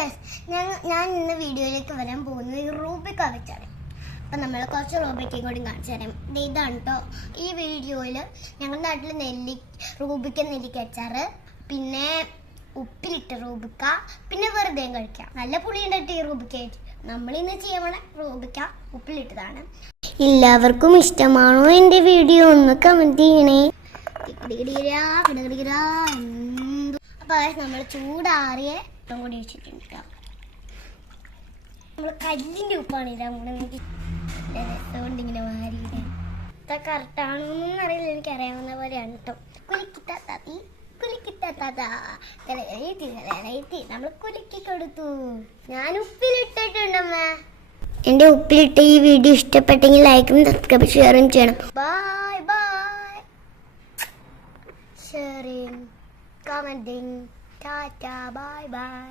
Guys, ഞാൻ ഇന്ന് വീഡിയോയിലേക്ക് വരാൻ പോകുന്നത് ഈ റൂബിക്ക വെച്ചാണ്. അപ്പം നമ്മൾ കുറച്ച് റൂബിക്കയും കൂടി കാണിച്ചു തരാം. ഇതാണ് കേട്ടോ. ഈ വീഡിയോയിൽ ഞങ്ങളുടെ നാട്ടിൽ റൂബിക്ക നെല്ലിക്ക അച്ചാറ്, പിന്നെ ഉപ്പിലിട്ട റൂബിക്ക, പിന്നെ വെറുതെ കഴിക്കാം. നല്ല പുളിയുണ്ടായിട്ട് ഈ റൂബിക്ക നമ്മളിന്ന് ചെയ്യാൻ റൂബിക്ക ഉപ്പിലിട്ടതാണ്. എല്ലാവർക്കും ഇഷ്ടമാണോ എൻ്റെ വീഡിയോ? ഒന്ന് കമൻറ്റ് ചെയ്യണേ. അപ്പോൾ നമ്മൾ ചൂടാറിയ കൂടി വെച്ചിട്ടുണ്ട്. നമ്മൾ കല്ലിൻ്റെ ഉപ്പാണ് ഇടാൻ രസമുണ്ട് ഇങ്ങനെ മാറിയിടാൻ. ഇത് കറക്റ്റാണോന്നൊന്നും അറിയില്ല, എനിക്കറിയാവുന്ന പോലെയാണ് കേട്ടോ. നമ്മൾ കുലുക്കി കൊടുത്തു. ഞാൻ ഉപ്പിലിട്ടിട്ടുണ്ടമ്മ. എൻ്റെ ഉപ്പിലിട്ട ഈ വീഡിയോ ഇഷ്ടപ്പെട്ടെങ്കിൽ ലൈക്കും സബ്സ്ക്രൈബ് ഷെയറും ചെയ്യണം. Bye bye. Sharing, commenting, tata, bye bye.